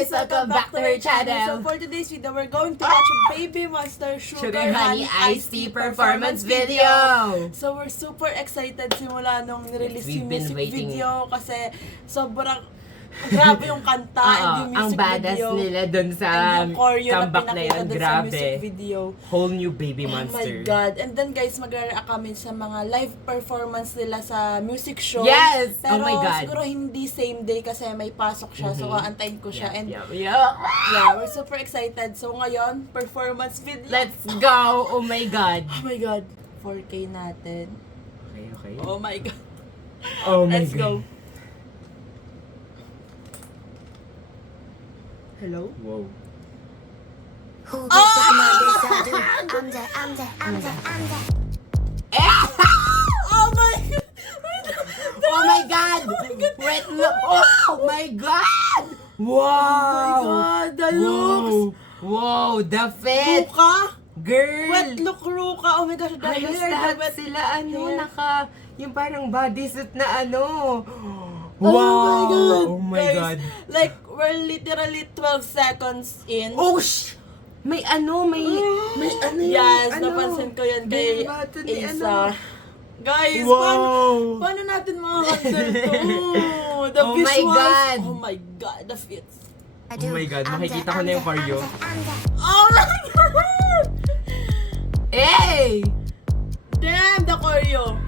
guys! Welcome back to her channel! So for today's video, we're going to watch Baby Monster Sugar Honey Iced Tea performance video! So we're super excited simula nung nirelease yung We've been music waiting. video kasi sobrang grabe yung kanta and yung ang music badass video. nila dun sa And yung choreo na comeback na pinakita yun, dun sa grabe. music video. Whole new Baby Oh my Monster. God. And then guys, mag-react kami sa mga live performance nila sa music show. Yes! Pero Oh my God. siguro hindi same day kasi may pasok siya. So aantayin ko siya. And Yeah. yeah, we're super excited. So ngayon, performance video. Let's go! Oh my God! Oh my God. 4K natin. Okay. Oh my God. Oh my Let's God. go. Hello? Wow. Who gets the commanders? I do. I'm that. Oh my God. Oh my God! Wait, look! Oh my God! Wow! Oh my God, the looks. Wow! The fit! Ruka? Girl! Wet look Ruka. Oh my gosh, the Halos hair, the lahat wet sila, hair. yung parang bodysuit na Oh my God. Oh my Guys, God! Like, we're literally 12 seconds in. Oh, may ano yun? Yes, ano? napansin ko yan kay Belly button ni Asa. Guys, Wow. paano natin makahandle to? The Oh my visuals. God. Oh my God, the fits. I Oh do. my God, I'm makikita that, ko na yung I'm choreo. that. Oh my God! Hey! Damn, the choreo.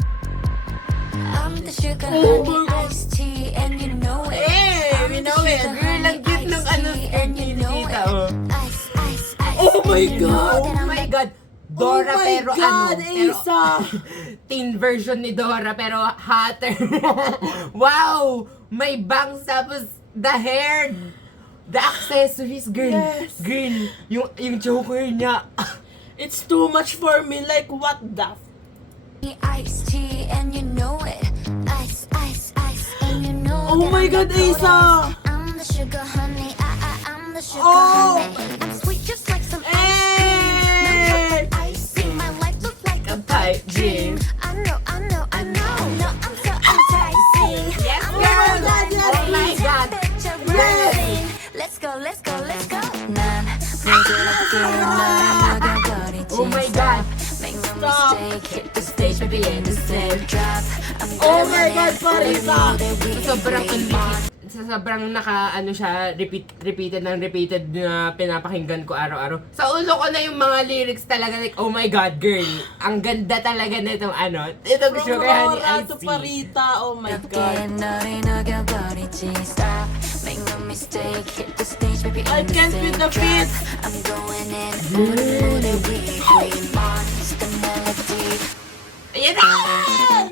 I'm the sugar Oh honey my God. iced tea, and you know it. Hey, we know it. Girl, ang cute ng ano, and you know tita, it. oh. Ice. Oh my and you know God. that Oh I'm my that- God! Dora, oh my pero God, pero Asa. teen version ni Dora pero hotter. Wow! May bangs tapos the hair, the accessories, girl. Yes. Girl, yung choker niya. It's too much for me. Like, what the Iced tea, and you know it. Ice, and you know Oh that my I'm God, the coldest. Asa. I'm the sugar honey. I'm the sugar Oh. honey. I'm sweet just like some ice Hey! icing. My life look like a pipe dream. I know. No, I'm so enticing. Yes, I'm girl. the one Yes. that Oh my needs a God. picture Yes. rising. Let's go. 난 모두롭게 널 녹여버리지. Oh my God. Make no Stop. mistake, hit the stage, baby, in the same drop. I'm Oh gonna my God, make Parisa. Sobrang sobrang repeated na pinapakinggan ko araw-araw. Sa ulo ko na yung mga lyrics talaga, like, oh my God, girl. Ang ganda talaga nitong itong From Sugar Honey Rora Iced to Tea. Parita. Oh my God. Again, 너를 녹여버리지. Stop, make no mistake, hit the stage, baby, I in the can't same with the drop. feet. I'm going in, 무대 위에 queen, monster melody. Ayan na!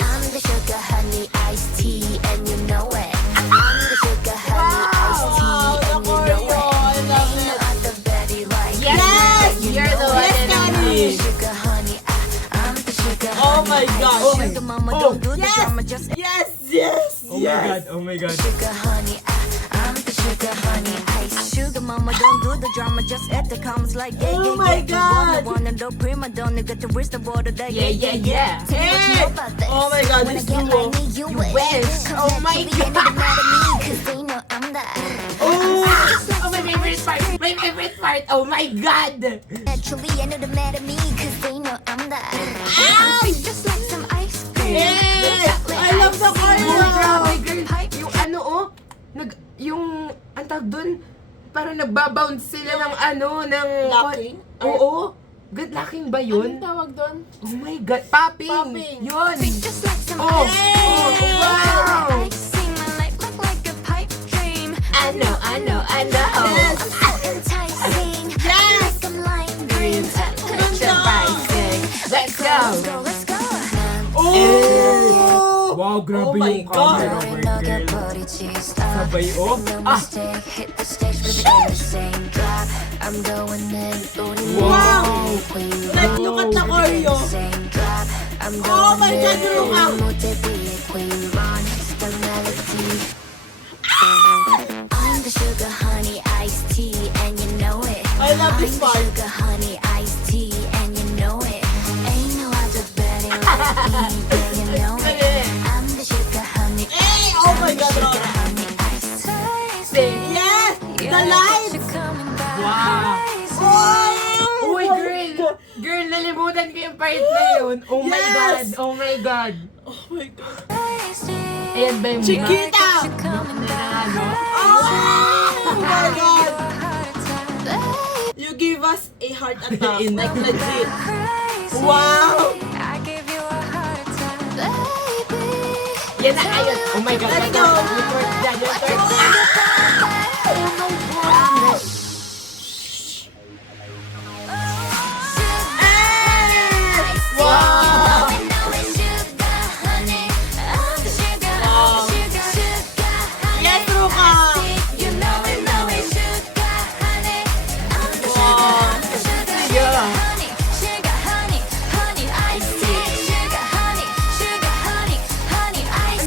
I'm the sugar honey iced tea, and you know it. I'm the sugar honey iced tea, Wow, the and you know choreo. it. I love Ain't no it. other Betty like Yes! you. You're the one Yes, and Daddy. only. Sugar honey, I'm the sugar Oh honey my iced God. tea. Sugar mama, don't do the Yes. drama, just Yes, yes, Oh my yes. God, oh my God. sugar honey, I'm the sugar honey ice. Sugar mama, don't do the drama, just add the comments like yeah, Oh yeah, my yeah. God. You wanna know prima donna, got to reach the border that Yeah, yeah, yeah. So what you know about this? Oh my God, When I this get duo. like me, you wish. wish. Oh my Naturally, God. ain't mad at me, 'cause they know I'm the Oh, my favorite part. My favorite part. Oh my God. Naturally, I know they're mad at me, 'cause they know I'm the just like some ice cream. Yes! I love the Oh, choreo. grabe, girl. Yung ang tawag dun, parang nagbabounce sila ng Locking? Oo. Good locking ba Anong yun? tawag doon? Oh my God. Popping. Popping. Yun. Just like some Oh, ice oh, cream. wow. Icing, my life look like a pipe dream. I know. Yes. I'm so enticing. Yes. Like a lime green. Surprising. Let's go. Let's go. Oh! Wow, grabe Oh my yung God. camera work, girl. Sabay, oh. Hit the stage with in the same drop. I'm going in, Wow. Like, look at the choreo. Oh my God, Ruka. I'm the sugar honey iced tea, and you know it. I love this I'm part. the sugar honey iced tea, and you know it. Ain't no other better like me, yeah, you know it. I'm the sugar honey. Hey! Oh my God, Sugar Rora. honey iced tea. Yes! The light! nakalimutan ko yung part na yun. Oh my Yes! God, oh my God. Oh my God. Ayan ba yung Chiquita! ano? Oh my God! You give us a heart attack. In- Like legit. Wow! Yan na, ayun. Oh my God. Let's Yan go. na. Yung twerk dyan, yung twerk. Wow! Yes, Ruka!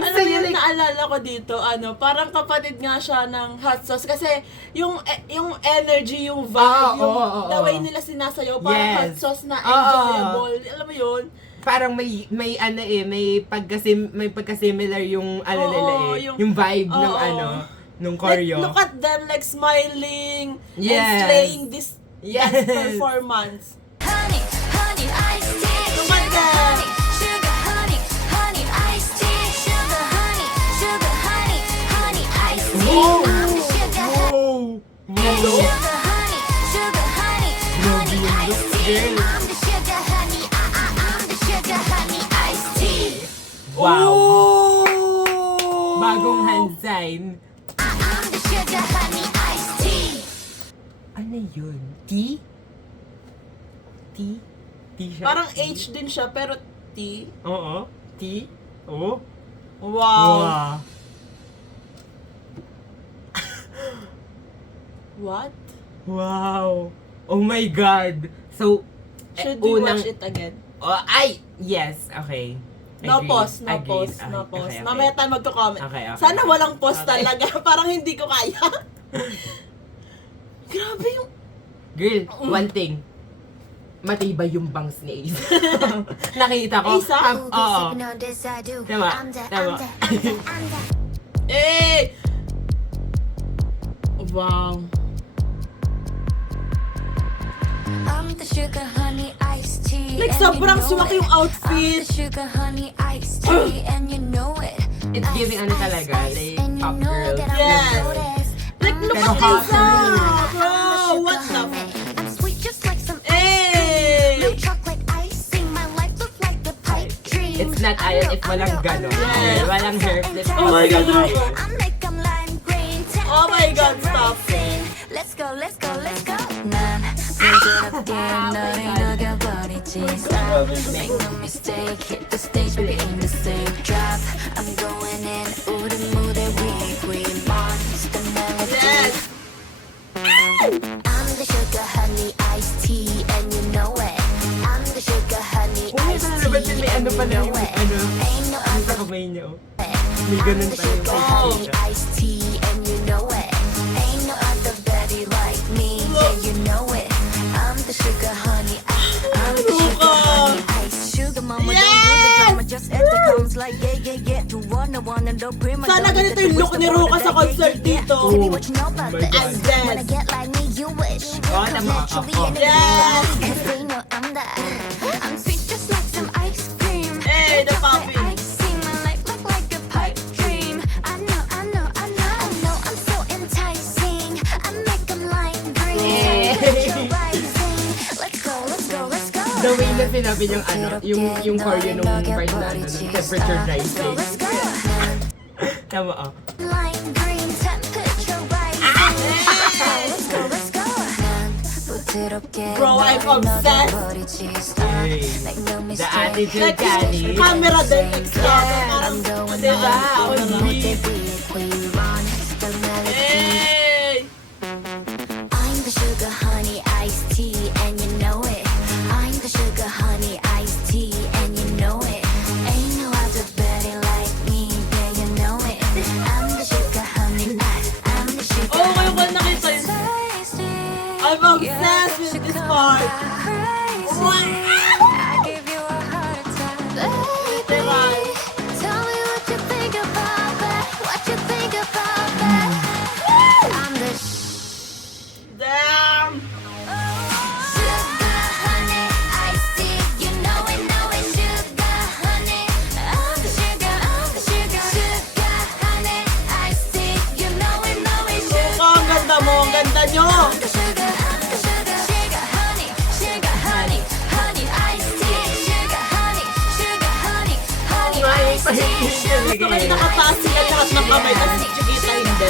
Alam mo yung naalala ko dito, parang kapatid nga siya ng hot sauce kasi yung energy, yung vibe, the way nila sinasayaw, parang Yes. hot sauce na Oo. enjoyable. Alam mo yun? Parang may ano may pagka-similar yung ano Oo, nila yung vibe ng Oo. nung Like, choreo. look at them like smiling and Yes. slaying this Yes. dance performance. Look at them! Wow! Wow! Wow! Grabe yung look, girl. Wow! Oh! Bagong hand sign. Ano yun? T? T? T siya? Parang H din siya, pero T. Oo. T? Oo. Wow. Wow. What? Wow. Oh my God. So, Should we unang- watch it again? Oh, ay! Yes, okay. No Agreed. pause, no Agreed. pause, Okay, no pause. okay, okay. Mamaya tayo magko-comment. Okay, okay. Sana walang pause Okay. talaga. Parang hindi ko kaya. Grabe yung... Girl, one thing. Matibay yung bangs ni Ace. Nakita ko. Ace, ah? Oo. Tama, tama. Eh! Wow. I'm the sugar honey iced tea. Like, sobrang swak yung outfit. I'm the sugar honey iced tea, and you know it. It's giving ano talaga, like pop girl. Yes. Like, look Pero at hot Lisa! girl. Bro, what the... I'm sweet just like some Eh! no chocolate icing. My life looks like a pipe dream. It's not iron if walang ganon. Yes. Walang hair flip. Oh my God, Walang Ruka. I make 'em lime green. Oh my God, stop. Let's go, let's go, let's go. 난 부드럽게 너를 녹여버리지. Stop, make no mistake. Hit the stage, baby, in the same drop. I'm going in. 우리 무대 위에 green monster melody. Yes! I'm the sugar honey iced tea, and you know it. I'm the sugar honey Uy, iced ano ba tea, may and ano you pala know yung it. ano? Ain't no Yung sa other. kamay niya, oh. I'm May ganun the pala yung sugar face honey niya. iced tea, and you know it. Ain't no other Betty like me, yeah, you know it. I'm the sugar honey, I'm the sugar honey iced. Sugar mama, don't do the drama, just add the comes like yeah, yeah, yeah. To wanna, don't prima Sana donna, ganito yung look ni Ruka sa concert dito. Tell me what you know about Oh my this. God. Yes. Wanna get like me, you wish. Oh, Cause tama. naturally Oh, oh. and Yes. Cause they know I'm that. I'm sweet just like some ice cream. Hey, the Chocolate puppy. icing, my life look like a pipe dream. I know I'm so enticing. I make 'em lime green. Eh. Temperature rising. Let's go, let's go, let's go. The way na sinabi yung ano, yung choreo nung part na ano, nung temperature Let's go, rising. let's go. Tama, oh. Lime green, temperature rising. Let's go, let's go. Bro, I'm obsessed. Hey. The attitude, Like, Kani. camera din, like, I'm parang, going diba? on. On beat. Hey! I'm the sugar honey iced tea, and you know it. I'm the sugar honey iced tea, and you know it. Ain't no other Betty like me, yeah, you know it. I'm the sugar honey, I'm the sugar Oh, kayo ko nakita yun. tasty. I'm obsessed with this part. Crazy. I give you a heart attack. Literal. Tell me what you think about that. What you think about that. I'm the Damn! sugar honey iced tea. nyo. Sugar, sugar, honey, sugar, honey, honey iced tea. Sugar, honey, honey Gusto kayo nakataas sila lahat ng kamay, tapos si Chiquita hindi.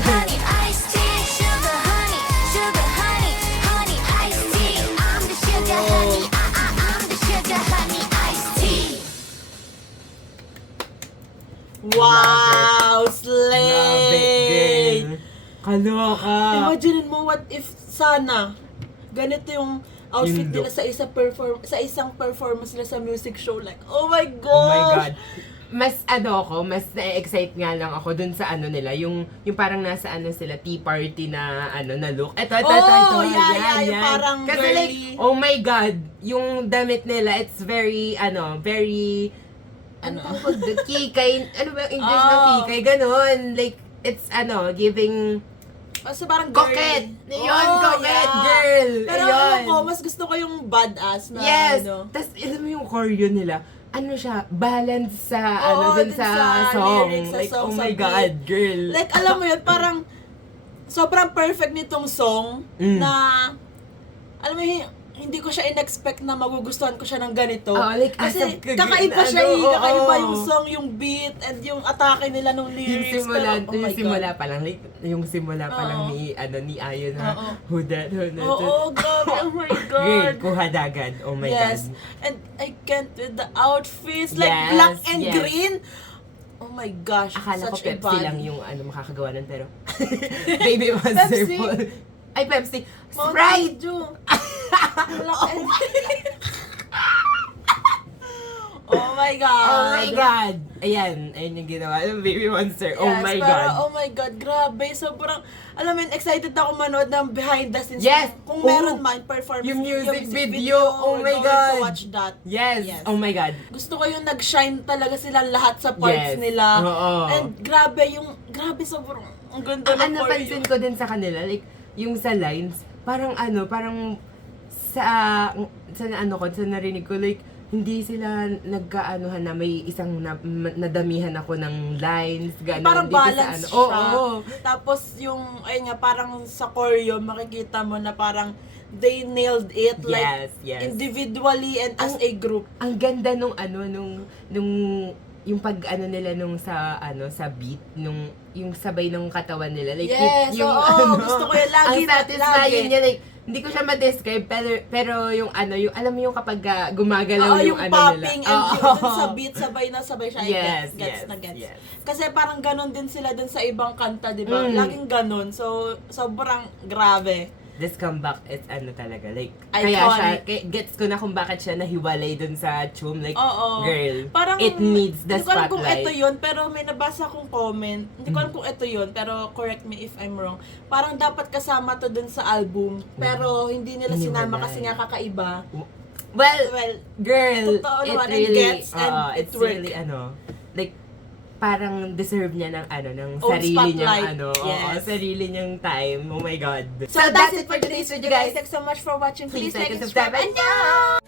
honey iced tea. Sugar, honey, honey iced tea. I'm the sugar honey, I'm the sugar honey iced tea. Wow! Grabe, Slay! girl. Kaloka. Imagine mo, what if sana ganito yung outfit Yung nila look. sa isang performance nila sa music show. Like, oh my gosh! Oh my God. Mas na-excite nga lang ako dun sa ano nila, yung parang nasa ano sila, tea party na ano na look. Ito. Yeah, yung parang Kasi girly. like, oh my God, yung damit nila, it's very, very, ano tawag doon? Kikay, ano ba yung English ng Oh. kikay? Ganon. Like, it's giving So, parang coquette. girly. Yun, coquette, girl. Pero Ayun. alam ko, mas gusto ko yung badass na Yes! ano. Tapos, alam mo yung choreo nila, ano siya, balance sa, Oo, dun dun sa sa song. lyrics, sa Like, song, oh sa my beat. God, girl. Like, alam mo yun, parang sobrang perfect nitong song Mm. na, alam mo yun, hindi ko siya in-expect na magugustuhan ko siya ng ganito. Oh, like, Kasi asap ka, kakaiba girl, siya eh. ano, Kakaiba oo. yung song, yung beat, and yung atake nila ng yung lyrics. simula, pero, oh my yung simula God. pa lang, like, yung simula pa lang Oo. ni Ayon na, Oo. who that, Oo, grabe, oh my God. Girl, kuhadagan, oh my Yes. God. And I can't with the outfits, like Yes, black and yes. green. Oh my gosh, Akala ko such a Pepsi band. lang yung makakagawa nun, pero Baby Monster Pepsi? full. Ay, Pepsi. Mountain Sprite! Dew. Black and Oh my God. Oh my God! Ayan yung ginawa ng Baby Monster. Oh Yes, my pero, God. oh my God, grabe. Sobrang, alam mo yun, excited ako manood ng behind the scenes. Yes. Kung Oh. meron man, performance. Yung music video. Oh we're my going God. to watch that. Yes. Yes. Oh my God. Gusto ko yung nag-shine talaga silang lahat sa parts Yes. nila. Oo. And grabe sobrang, ang ganda Ang ng napansin ko din sa kanila, like, yung sa lines, parang sa narinig ko, like, hindi sila nagkaanuhan na may isang nadamihan ako ng lines, gano'n. Parang dito sa balance Oo, siya. oo. Tapos yung, ayun nga, parang sa choreo, makikita mo na parang they nailed it, like, Yes. individually and as a group. Ang ganda nung yung pag nila nung sa beat, yung sabay ng katawan nila, like Yes, yung oo, gusto ko yun. Lagi, ang satisfying lagi. niya, like hindi ko siya ma-describe, pero yung yung alam mo yung kapag gumagalaw Oo, yung nila. popping and Oo. yung dun sa beat, sabay na sabay siya. Yes, Gets. yes. Kasi parang ganon din sila dun sa ibang kanta, di ba? Mm. Laging ganon. So, sobrang grabe. This comeback is like, Iconic. kaya siya, gets ko na kung bakit siya nahiwalay dun sa Chum, like, Oo. girl, Parang, it needs the hindi ko alam kung spotlight. ito yun, pero may nabasa akong comment. Hindi ko alam kung ito yun, pero correct me if I'm wrong. Parang dapat kasama to dun sa album, pero hindi nila sinama Hiniwalay. kasi nga kakaiba. Well, Well, girl, totoo it naman, and really, gets, and it's it work. really, like, parang deserve niya ng, ng Own sarili niyang, spotlight. Yes. sarili niyang time. Oh my God. So that's it for today's video, guys. Thanks so much for watching. Please like and subscribe. Annyeong!